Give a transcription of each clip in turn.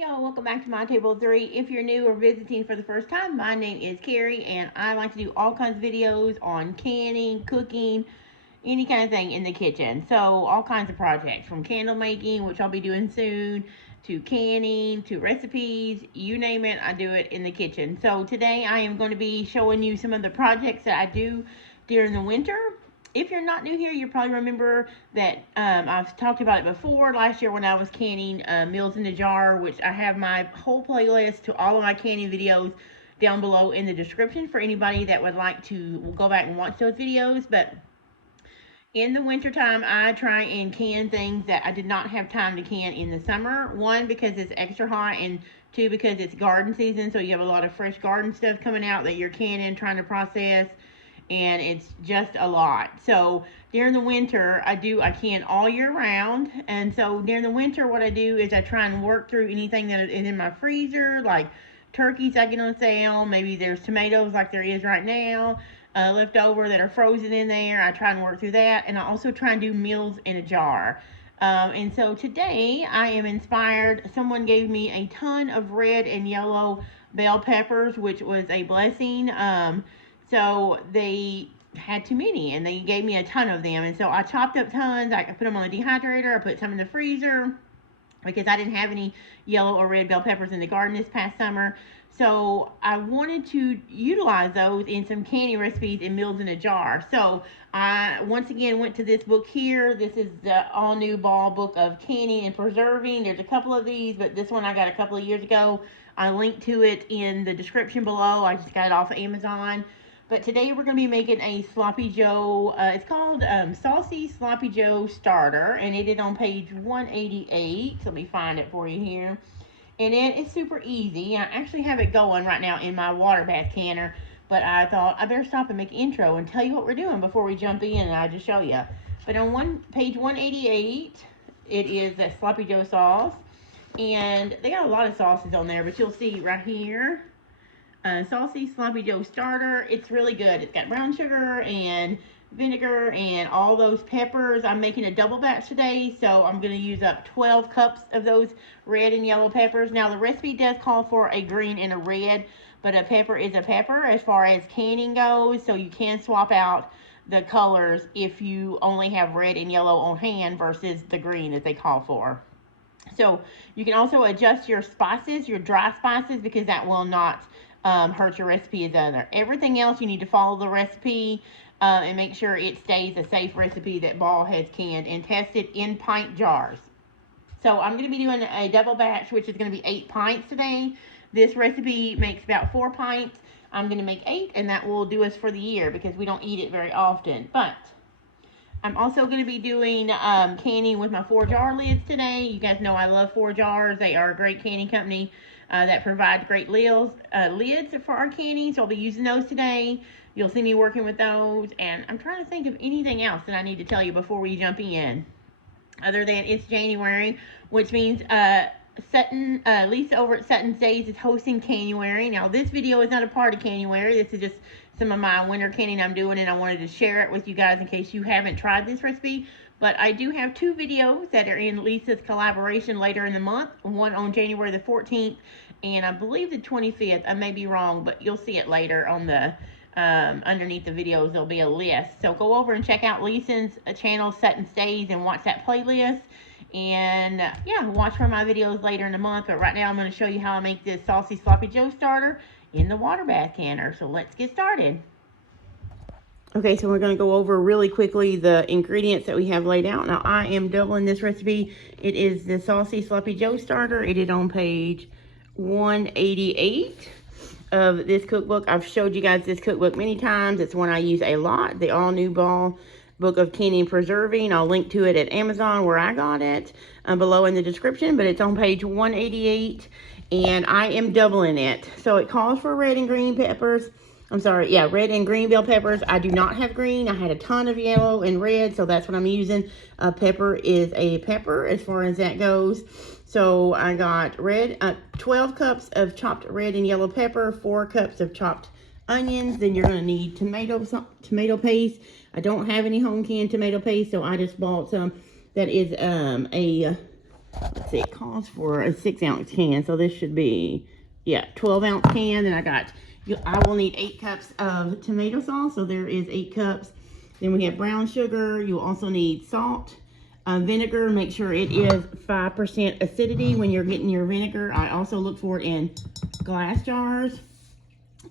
Hey y'all, welcome back to My Table 3. If you're new or visiting for the first time, my name is Carrie and I like to do all kinds of videos on canning, cooking, any kind of thing in the kitchen. So all kinds of projects from candle making, which I'll be doing soon, to canning, to recipes, you name it, I do it in the kitchen. So today I am going to be showing you some of the projects that I do during the winter. If you're not new here, you probably remember that I've talked about it before last year when I was canning meals in a jar, which I have my whole playlist to all of my canning videos down below in the description for anybody that would like to go back and watch those videos. But in the wintertime, I try and can things that I did not have time to can in the summer. One, because it's extra hot, and two, because it's garden season, so you have a lot of fresh garden stuff coming out that you're canning, trying to process, and it's just a lot. So during the winter, I can all year round. And so during the winter, what I do is I try and work through anything that is in my freezer, like turkeys I get on sale. Maybe there's tomatoes like there is right now, left over that are frozen in there. I try and work through that. And I also try and do meals in a jar. And so today I am inspired. Someone gave me a ton of red and yellow bell peppers, which was a blessing. So they had too many and they gave me a ton of them. And so I chopped up tons. I put them on the dehydrator. I put some in the freezer because I didn't have any yellow or red bell peppers in the garden this past summer. So I wanted to utilize those in some canning recipes and meals in a jar. So I once again went to this book here. This is the all new Ball book of canning and preserving. There's a couple of these, but this one I got a couple of years ago. I linked to it in the description below. I just got it off of Amazon. But today we're going to be making a Sloppy Joe, it's called Saucy Sloppy Joe Starter, and it is on page 188. So let me find it for you here. And it is super easy. I actually have it going right now in my water bath canner, but I thought I better stop and make an intro and tell you what we're doing before we jump in, and I just show you. But on page 188, it is that Sloppy Joe sauce, and they got a lot of sauces on there, but you'll see right here. Saucy Sloppy Joe Starter. It's really good. It's got brown sugar and vinegar and all those peppers. I'm making a double batch today, so I'm going to use up 12 cups of those red and yellow peppers. Now, the recipe does call for a green and a red, but a pepper is a pepper as far as canning goes, so you can swap out the colors if you only have red and yellow on hand versus the green that they call for. So you can also adjust your spices, your dry spices, because that will not hurt your recipe as other. Everything else you need to follow the recipe and make sure it stays a safe recipe that Ball has canned and tested in pint jars. So I'm going to be doing a double batch, which is going to be 8 pints today. This recipe makes about 4 pints. I'm going to make 8, and that will do us for the year because we don't eat it very often. But I'm also going to be doing canning with my 4-jar lids today. You guys know I love 4-jars. They are a great canning company that provide great lids for our canning. So I'll be using those today. You'll see me working with those. And I'm trying to think of anything else that I need to tell you before we jump in. Other than it's January, which means Lisa over at Sutton Stays is hosting Canuary. Now, this video is not a part of Canuary. This is just some of my winter canning I'm doing, and I wanted to share it with you guys in case you haven't tried this recipe. But I do have 2 videos that are in Lisa's collaboration later in the month. One on January the 14th, and I believe the 25th. I may be wrong, but you'll see it later on the underneath the videos. There'll be a list. So go over and check out Lisa's channel, Sutton Stays, and watch that playlist. And yeah, watch for my videos later in the month. But right now I'm going to show you how I make this Saucy Sloppy Joe Starter in the water bath canner. So let's get started. Okay, so we're going to go over really quickly the ingredients that we have laid out. Now, I am doubling this recipe. It is the Saucy Sloppy Joe Starter. It is on page 188 of this cookbook. I've showed you guys this cookbook many times. It's one I use a lot. The all new Ball book of canning and preserving. I'll link to it at Amazon where I got it below in the description, but it's on page 188, and I am doubling it. So it calls for red and green peppers. Red and green bell peppers. I do not have green. I had a ton of yellow and red, so that's what I'm using. Pepper is a pepper as far as that goes. So I got 12 cups of chopped red and yellow pepper, 4 cups of chopped onions. Then you're going to need tomato paste. I don't have any home canned tomato paste, so I just bought some that is a let's see, it calls for a 6-ounce can, so this should be, yeah, 12-ounce can. And I will need 8 cups of tomato sauce, so there is 8 cups. Then we have brown sugar. You'll also need salt, vinegar. Make sure it is 5% acidity when you're getting your vinegar. I also look for it in glass jars.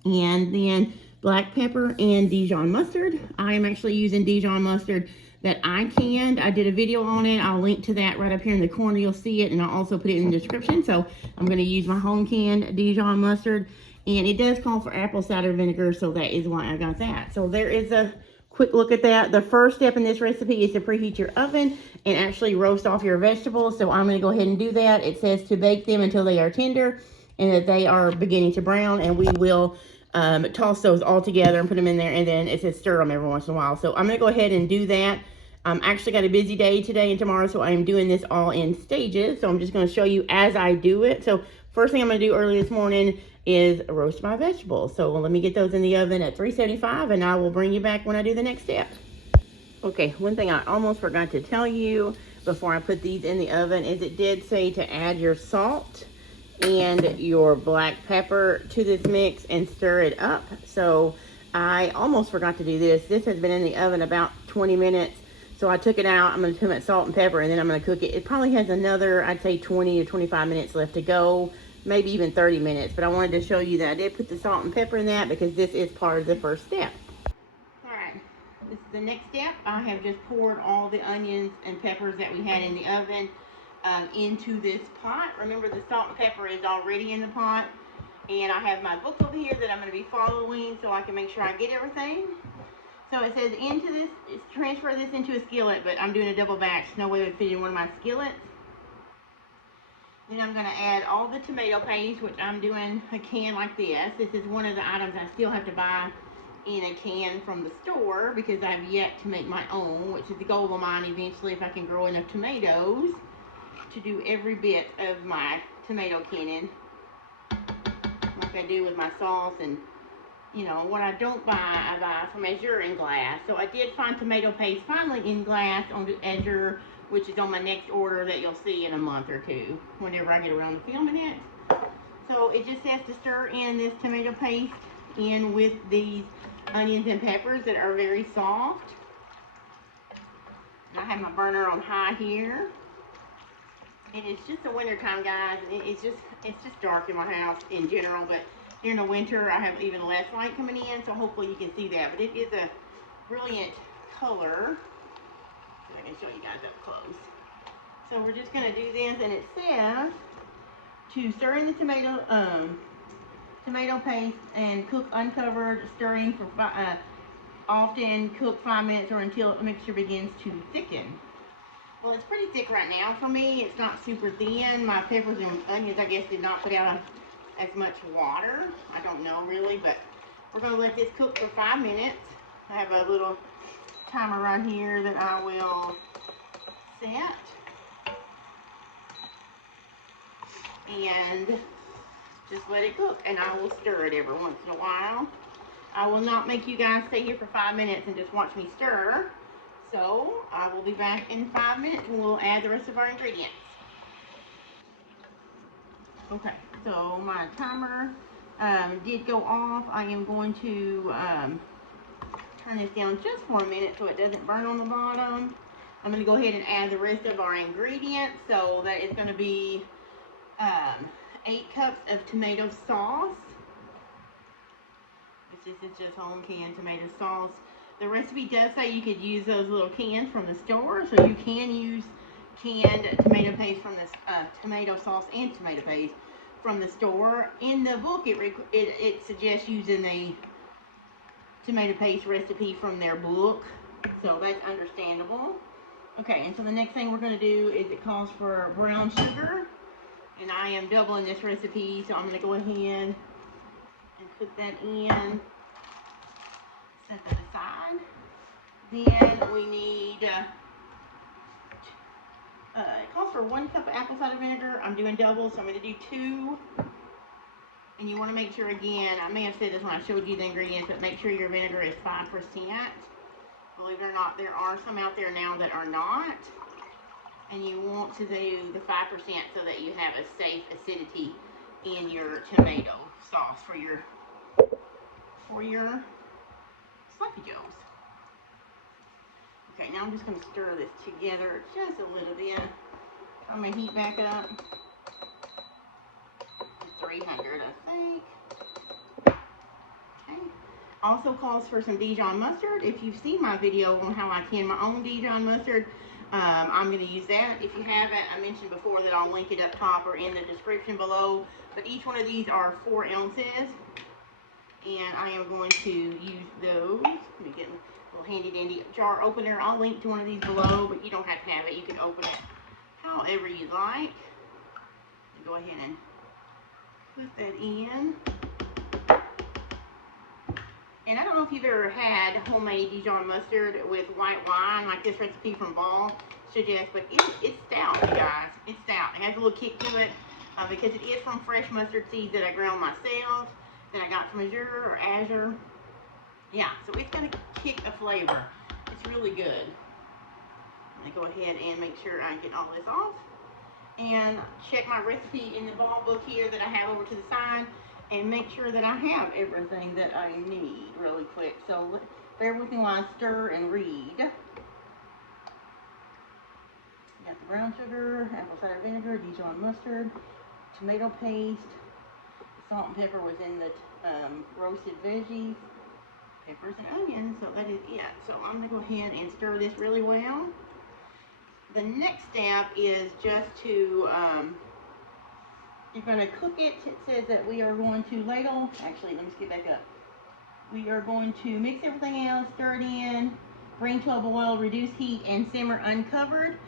And then black pepper and Dijon mustard. I am actually using Dijon mustard that I canned. I did a video on it. I'll link to that right up here in the corner. You'll see it, and I'll also put it in the description. So I'm going to use my home canned Dijon mustard, and it does call for apple cider vinegar, so that is why I got that. So there is a quick look at that. The first step in this recipe is to preheat your oven and actually roast off your vegetables. So I'm going to go ahead and do that. It says to bake them until they are tender and that they are beginning to brown, and we will toss those all together and put them in there, and then it says stir them every once in a while. So I'm going to go ahead and do that. Actually got a busy day today and tomorrow, so I am doing this all in stages. So I'm just going to show you as I do it. So first thing I'm going to do early this morning is roast my vegetables. So let me get those in the oven at 375, and I will bring you back when I do the next step. Okay, one thing I almost forgot to tell you before I put these in the oven is it did say to add your salt and your black pepper to this mix and stir it up. So I almost forgot to do this. This has been in the oven about 20 minutes. So I took it out. I'm going to put my salt and pepper, and then I'm going to cook it. It probably has another, I'd say 20 or 25 minutes left to go, maybe even 30 minutes. But I wanted to show you that I did put the salt and pepper in that because this is part of the first step. All right, this is the next step. I have just poured all the onions and peppers that we had in the oven into this pot. Remember, the salt and pepper is already in the pot, and I have my book over here that I'm going to be following so I can make sure I get everything. So it says transfer this into a skillet, but I'm doing a double batch. No way to fit in one of my skillets. Then I'm going to add all the tomato paste, which I'm doing a can like this. This is one of the items I still have to buy in a can from the store because I've yet to make my own, which is the goal of mine eventually if I can grow enough tomatoes to do every bit of my tomato canning like I do with my sauce. And you know what I don't buy, I buy from Azure in glass. So I did find tomato paste finally in glass on Azure, which is on my next order that you'll see in a month or two whenever I get around to filming it. So it just has to stir in this tomato paste in with these onions and peppers that are very soft. And I have my burner on high here. And it's just the winter time, guys. It's just dark in my house in general, but during the winter I have even less light coming in, so hopefully you can see that. But it is a brilliant color. So I can show you guys up close. So we're just gonna do this, and it says to stir in the tomato paste and cook uncovered, stirring for often. Cook 5 minutes or until the mixture begins to thicken. Well, it's pretty thick right now for me. It's not super thin. My peppers and onions, I guess, did not put out as much water. I don't know really, but we're going to let this cook for 5 minutes. I have a little timer right here that I will set. And just let it cook, and I will stir it every once in a while. I will not make you guys stay here for 5 minutes and just watch me stir. So I will be back in 5 minutes and we'll add the rest of our ingredients. Okay, so my timer did go off. I am going to turn this down just for a minute so it doesn't burn on the bottom. I'm going to go ahead and add the rest of our ingredients. So that is going to be 8 cups of tomato sauce. This is just home canned tomato sauce. The recipe does say you could use those little cans from the store, so you can use canned tomato paste from this tomato sauce and tomato paste from the store. In the book, it suggests using the tomato paste recipe from their book, so that's understandable. Okay, and so the next thing we're going to do is it calls for brown sugar, and I am doubling this recipe, so I'm going to go ahead and put that in. Set that aside. Then we need, it calls for 1 cup of apple cider vinegar. I'm doing double, so I'm going to do 2. And you want to make sure, again, I may have said this when I showed you the ingredients, but make sure your vinegar is 5%. Believe it or not, there are some out there now that are not. And you want to do the 5% so that you have a safe acidity in your tomato sauce for your sloppy joes. Okay, now I'm just going to stir this together just a little bit. Turn my heat back up to 300, I think. Okay. Also calls for some Dijon mustard. If you've seen my video on how I can my own Dijon mustard, I'm going to use that. If you haven't, I mentioned before that I'll link it up top or in the description below. But each one of these are 4 ounces. And I am going to use those. Let me get a little handy dandy jar opener. I'll link to one of these below, but you don't have to have it. You can open it however you like. Go ahead and put that in. And I don't know if you've ever had homemade Dijon mustard with white wine, like this recipe from Ball suggests, but it's stout, you guys. It's stout. It has a little kick to it because it is from fresh mustard seeds that I ground myself, that I got from Azure. Yeah, so it's going to kick a flavor. It's really good. I'm going to go ahead and make sure I get all this off. And check my recipe in the Ball book here that I have over to the side. And make sure that I have everything that I need really quick. So bear with me while I stir and read. Got the brown sugar, apple cider vinegar, Dijon mustard, tomato paste, salt and pepper was in the roasted veggies, peppers and onions. So that is it. So I'm going to go ahead and stir this really well. The next step is just to you're going to cook it. It says that we are going to ladle. Actually, let me skip back up. We are going to mix everything else, stir it in, bring to a boil, reduce heat, and simmer uncovered.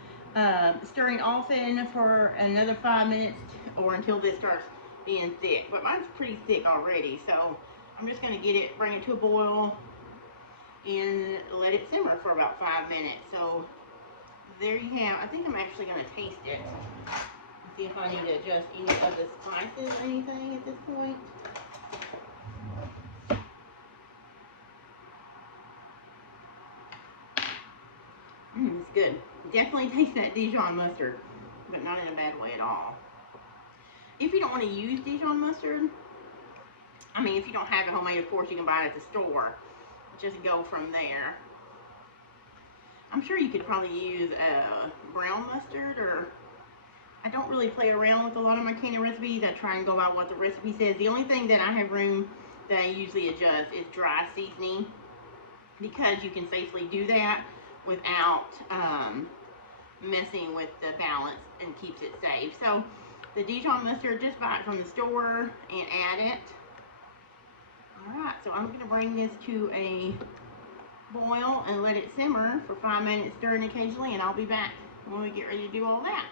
Stirring often for another 5 minutes or until this starts being thick. But mine's pretty thick already, so I'm just going to get it, bring it to a boil, and let it simmer for about 5 minutes. So there you have. I think I'm actually going to taste it. See if I need to adjust any of the spices or anything at this point. It's good. Definitely taste that Dijon mustard, but not in a bad way at all. If you don't want to use Dijon mustard, I mean, if you don't have it homemade, of course, you can buy it at the store. Just go from there. I'm sure you could probably use brown mustard, or I don't really play around with a lot of my candy recipes. I try and go by what the recipe says. The only thing that I have room that I usually adjust is dry seasoning, because you can safely do that without messing with the balance and keeps it safe. So the Dijon mustard, just buy it from the store and add it. Alright, so I'm going to bring this to a boil and let it simmer for 5 minutes, stirring occasionally, and I'll be back when we get ready to do all that.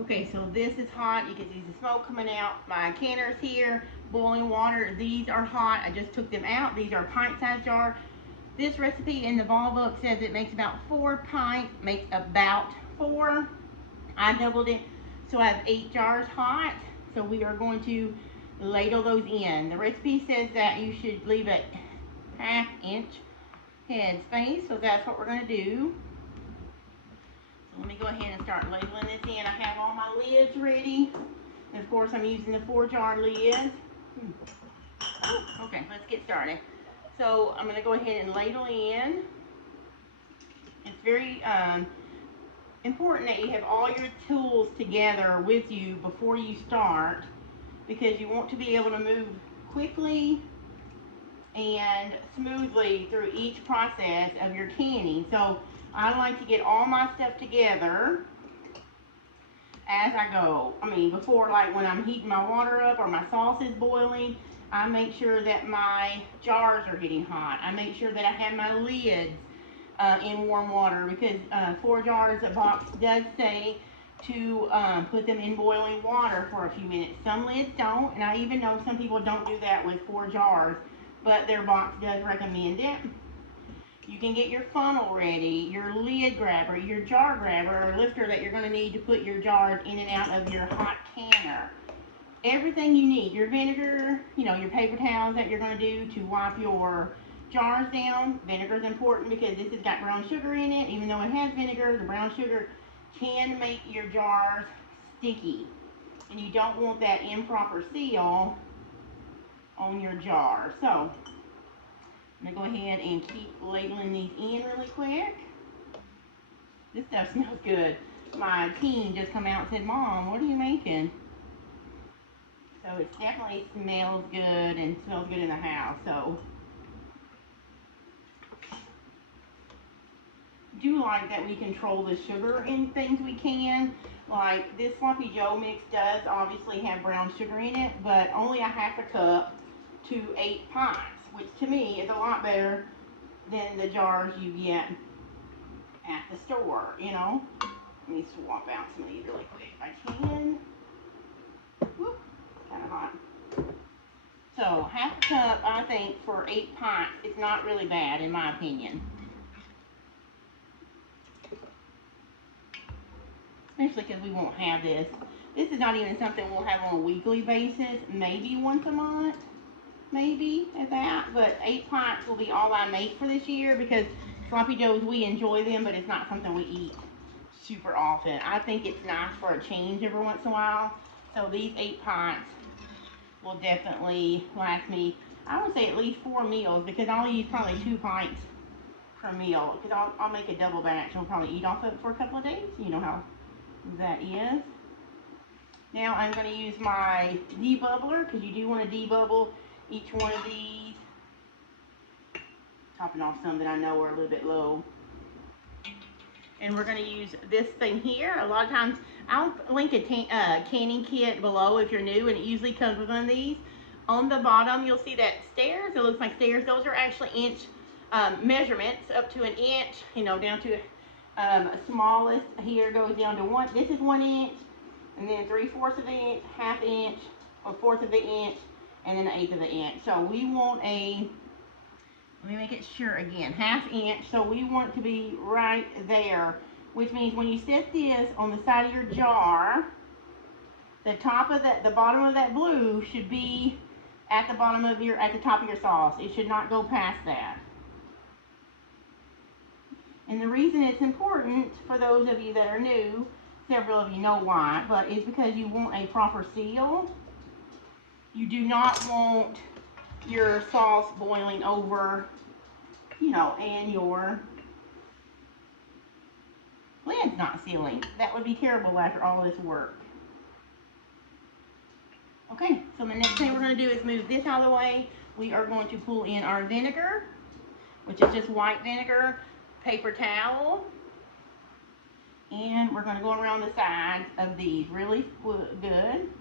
Okay, so this is hot. You can see the smoke coming out. My canners here, boiling water. These are hot. I just took them out. These are pint-sized jar. This recipe in the Ball book says it makes about 4 pints, makes about 4. I doubled it, so I have 8 jars hot. So we are going to ladle those in. The recipe says that you should leave a 1/2 inch head space, so that's what we're going to do. So let me go ahead and start ladling this in. I have all my lids ready. And of course, I'm using the 4-jar lid. Okay, let's get started. So I'm going to go ahead and ladle in. It's very important that you have all your tools together with you before you start, because you want to be able to move quickly and smoothly through each process of your canning. So I like to get all my stuff together as I go. I mean, before, like when I'm heating my water up or my sauce is boiling, I make sure that my jars are getting hot. I make sure that I have my lids in warm water, because 4 jars, a box does say to put them in boiling water for a few minutes. Some lids don't, and I even know some people don't do that with 4 jars, but their box does recommend it. You can get your funnel ready, your lid grabber, your jar grabber, or lifter that you're going to need to put your jars in and out of your hot canner. Everything you need, your vinegar, you know, your paper towels that you're going to do to wipe your jars down. Vinegar is important because this has got brown sugar in it. Even though it has vinegar, the brown sugar can make your jars sticky. And you don't want that improper seal on your jar. So I'm going to go ahead and keep ladling these in really quick. This stuff smells good. My teen just come out and said, Mom, what are you making? So it definitely smells good and smells good in the house. So do like that we control the sugar in things we can. Like this Sloppy Joe mix does obviously have brown sugar in it, but only a half a cup to 8 pints, which to me is a lot better than the jars you get at the store, you know. Let me swap out some of these really quick if I can. Whoop, kind of hot. So half a cup, I think, for 8 pints is not really bad in my opinion. Especially because we won't have this. This is not even something we'll have on a weekly basis. Maybe once a month. Maybe at that. But 8 pints will be all I make for this year because Sloppy Joes, we enjoy them, but it's not something we eat super often. I think it's nice for a change every once in a while. So these 8 pints will definitely last me, I would say at least 4 meals because I'll use probably 2 pints per meal because I'll make a double batch and I'll probably eat off of it for a couple of days. You know how that is. Now I'm going to use my debubbler because you do want to debubble each one of these. Topping off some that I know are a little bit low. And we're going to use this thing here. A lot of times, I'll link a canning kit below if you're new, and it usually comes with one of these. On the bottom, you'll see that stairs. It looks like stairs. Those are actually inch measurements, up to an inch, you know, down to smallest here goes down to 1. This is 1 inch, and then 3/4 of an inch, 1/2 inch, a 1/4 of an inch, and then 1/8 of an inch. So we want a, let me make it sure again, 1/2 inch. So we want it to be right there, which means when you set this on the side of your jar, the top of that, the bottom of that blue should be at the bottom of your, at the top of your sauce. It should not go past that. And the reason it's important for those of you that are new, several of you know why, but it's because you want a proper seal. You do not want your sauce boiling over, you know, and your lid's not sealing. That would be terrible after all this work. Okay, so the next thing we're going to do is move this out of the way. We are going to pull in our vinegar, which is just white vinegar, paper towel, and we're going to go around the sides of these really good.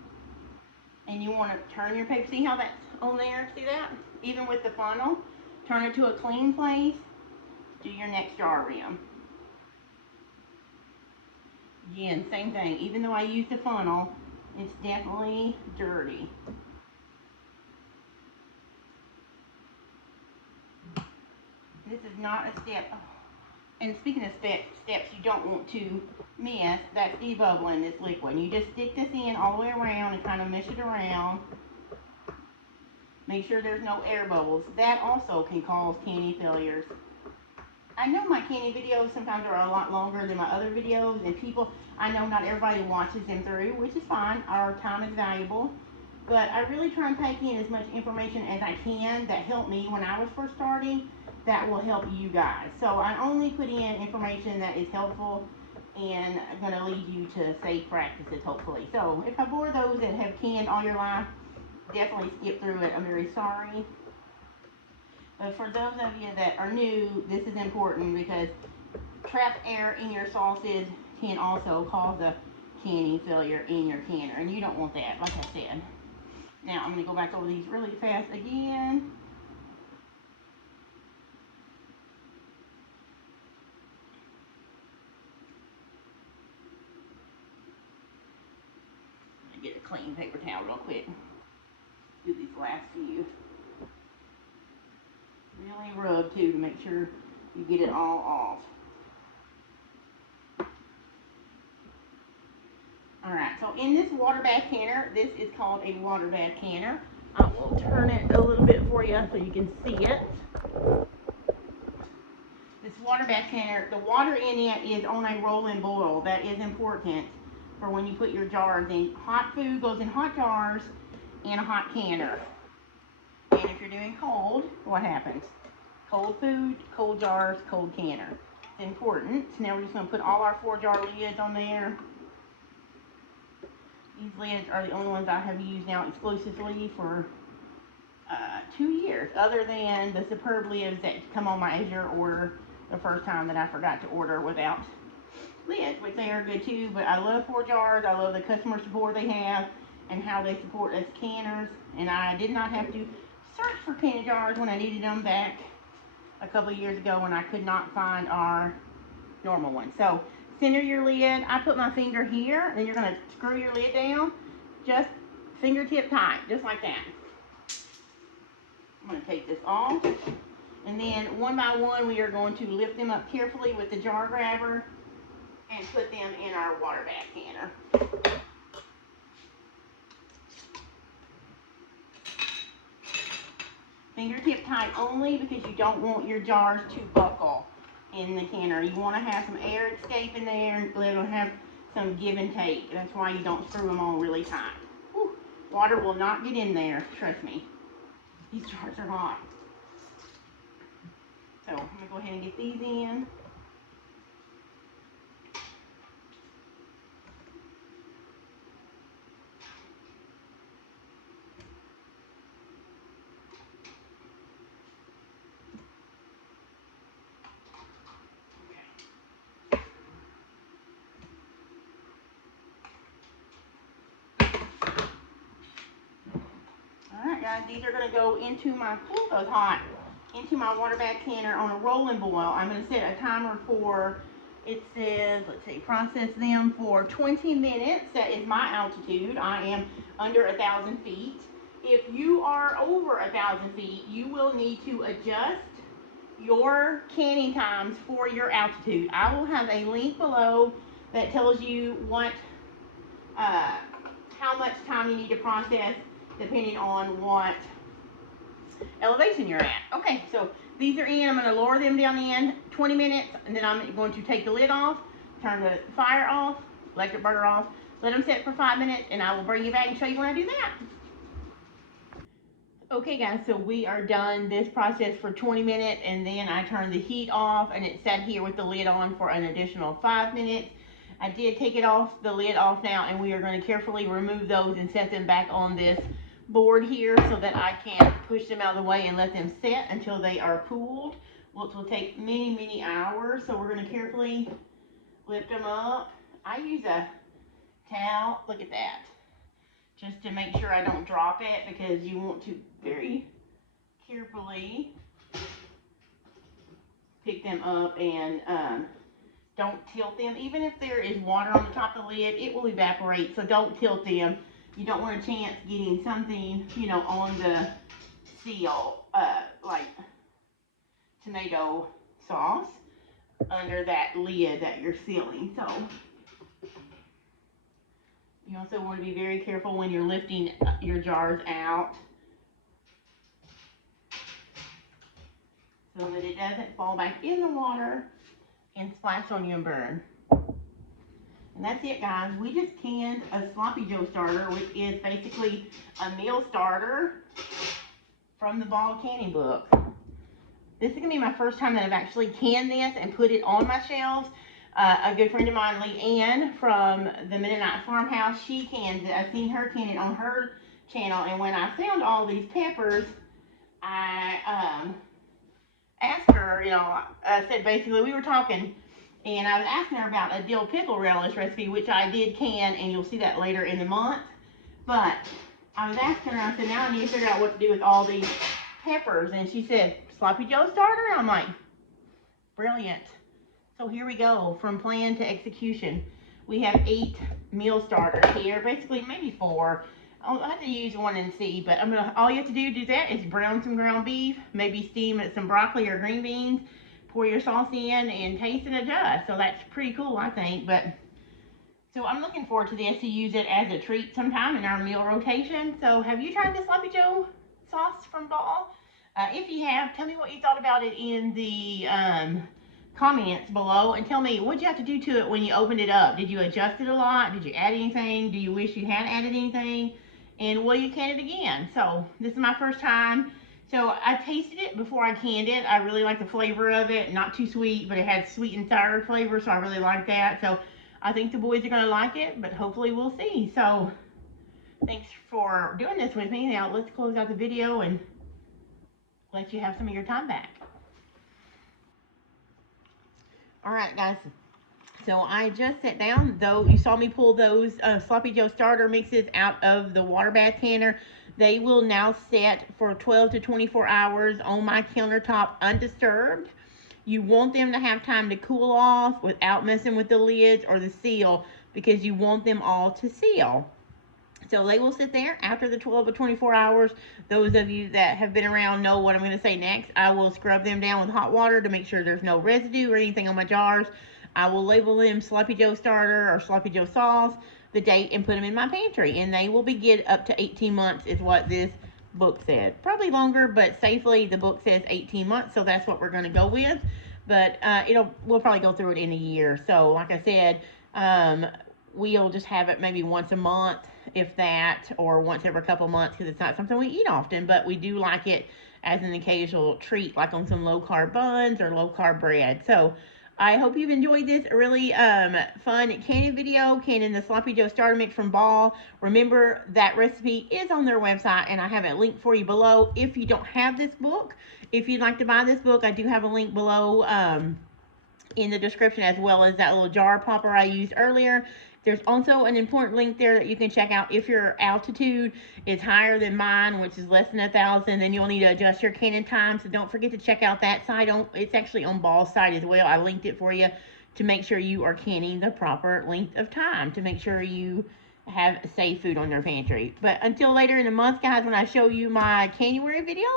And you want to turn your paper, see how that's on there, see that? Even with the funnel, turn it to a clean place, do your next jar rim. Again, same thing, even though I use the funnel, it's definitely dirty. This is not a step. Oh. And speaking of steps you don't want to miss, that's debubbling this liquid. You just stick this in all the way around and kind of mesh it around. Make sure there's no air bubbles. That also can cause canning failures. I know my canning videos sometimes are a lot longer than my other videos, and people, I know not everybody watches them through, which is fine. Our time is valuable. But I really try and take in as much information as I can that helped me when I was first starting, that will help you guys. So I only put in information that is helpful and going to lead you to safe practices, hopefully. So if I bore those that have canned all your life, definitely skip through it. I'm very sorry. But for those of you that are new, this is important because trapped air in your sauces can also cause a canning failure in your canner, and you don't want that, like I said. Now I'm going to go back over these really fast again. Get a clean paper towel real quick. Do these last few. Really rub too to make sure you get it all off. Alright, so in this water bath canner, this is called a water bath canner. I will turn it a little bit for you so you can see it. This water bath canner, the water in it is on a rolling boil. That is important for when you put your jars in. Hot food goes in hot jars in a hot canner. And if you're doing cold, what happens? Cold food, cold jars, cold canner. It's important. So now we're just going to put all our 4-jar lids on there. These lids are the only ones I have used now exclusively for 2 years, other than the Superb lids that come on my Azure order the first time that I forgot to order without lids, which they are good too. But I love 4 jars. I love the customer support they have and how they support us canners. And I did not have to search for candy jars when I needed them back a couple of years ago when I could not find our normal one. So center your lid. I put my finger here, and then you're going to screw your lid down just fingertip tight, just like that. I'm going to take this off, and then one by one we are going to lift them up carefully with the jar grabber and put them in our water bath canner. Fingertip tight only because you don't want your jars to buckle in the canner. You want to have some air escape in there and let them have some give and take. That's why you don't screw them on really tight. Whew. Water will not get in there, trust me. These jars are hot. So I'm going to go ahead and get these in. Alright guys, these are going to go into my, those hot, into my water bath canner on a rolling boil. I'm going to set a timer for, it says, let's see, process them for 20 minutes. That is my altitude. I am under 1,000 feet. If you are over 1,000 feet, you will need to adjust your canning times for your altitude. I will have a link below that tells you what, how much time you need to process depending on what elevation you're at. Okay, so these are in. I'm going to lower them down in 20 minutes, and then I'm going to take the lid off, turn the fire off, electric burner off, let them set for 5 minutes, and I will bring you back and show you when I do that. Okay guys, so we are done this process for 20 minutes, and then I turned the heat off, and it sat here with the lid on for an additional 5 minutes. I did take it off, the lid off now, and we are going to carefully remove those and set them back on this board here so that I can push them out of the way and let them set until they are cooled, which will take many, many hours. So we're going to carefully lift them up. I use a towel, look at that, just to make sure I don't drop it, because you want to very carefully pick them up and don't tilt them. Even if there is water on the top of the lid, it will evaporate, so don't tilt them. You don't want a chance getting something, you know, on the seal, like tomato sauce under that lid that you're sealing. So you also want to be very careful when you're lifting your jars out so that it doesn't fall back in the water and splash on you and burn. And that's it guys, we just canned a Sloppy Joe starter, which is basically a meal starter from the Ball Canning book. This is going to be my first time that I've actually canned this and put it on my shelves. A good friend of mine, Leanne from the Mennonite Farmhouse, she cans it. I've seen her can it on her channel, and when I found all these peppers, I asked her, you know, I said basically, we were talking, and I was asking her about a dill pickle relish recipe, which I did can, and you'll see that later in the month. But I was asking her, I said, now I need to figure out what to do with all these peppers. And she said, Sloppy Joe starter? I'm like, brilliant. So here we go, from plan to execution. We have 8 meal starters here, basically maybe 4. I'll have to use one and see, but all you have to do that is brown some ground beef, maybe steam some broccoli or green beans, pour your sauce in, and taste and adjust. So that's pretty cool, I think. But so I'm looking forward to this, to use it as a treat sometime in our meal rotation. So have you tried the Sloppy Joe sauce from Ball? If you have, tell me what you thought about it in the comments below, and tell me what you have to do to it when you opened it up. Did you adjust it a lot? Did you add anything? Do you wish you had added anything? And will you can it again? So this is my first time. So I tasted it before I canned it. I really like the flavor of it. Not too sweet, but it had sweet and sour flavor, so I really like that. So I think the boys are going to like it, but hopefully we'll see. So thanks for doing this with me. Now let's close out the video and let you have some of your time back. All right, guys. So I just sat down, though you saw me pull those Sloppy Joe starter mixes out of the water bath canner. They will now set for 12 to 24 hours on my countertop undisturbed. You want them to have time to cool off without messing with the lids or the seal, because you want them all to seal. So they will sit there after the 12 or 24 hours. Those of you that have been around know what I'm going to say next. I will scrub them down with hot water to make sure there's no residue or anything on my jars. I will label them Sloppy Joe Starter or Sloppy Joe Sauce, the date, and put them in my pantry. And they will be good up to 18 months is what this book said. Probably longer, but safely the book says 18 months, so that's what we're going to go with. But we'll probably go through it in a year. So like I said, we'll just have it maybe once a month, if that, or once every couple months, because it's not something we eat often, but we do like it as an occasional treat, like on some low carb buns or low carb bread. So I hope you've enjoyed this really fun canning video, canning the Sloppy Joe starter mix from Ball. Remember that recipe is on their website, and I have a link for you below. If you don't have this book, if you'd like to buy this book, I do have a link below in the description, as well as that little jar popper I used earlier. There's also an important link there that you can check out. If your altitude is higher than mine, which is less than 1,000, then you'll need to adjust your canning time. So don't forget to check out that site. It's actually on Ball's site as well. I linked it for you to make sure you are canning the proper length of time, to make sure you have safe food on your pantry. But until later in the month, guys, when I show you my January video,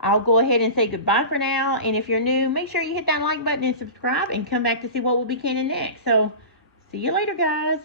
I'll go ahead and say goodbye for now. And if you're new, make sure you hit that like button and subscribe, and come back to see what we'll be canning next. So see you later, guys.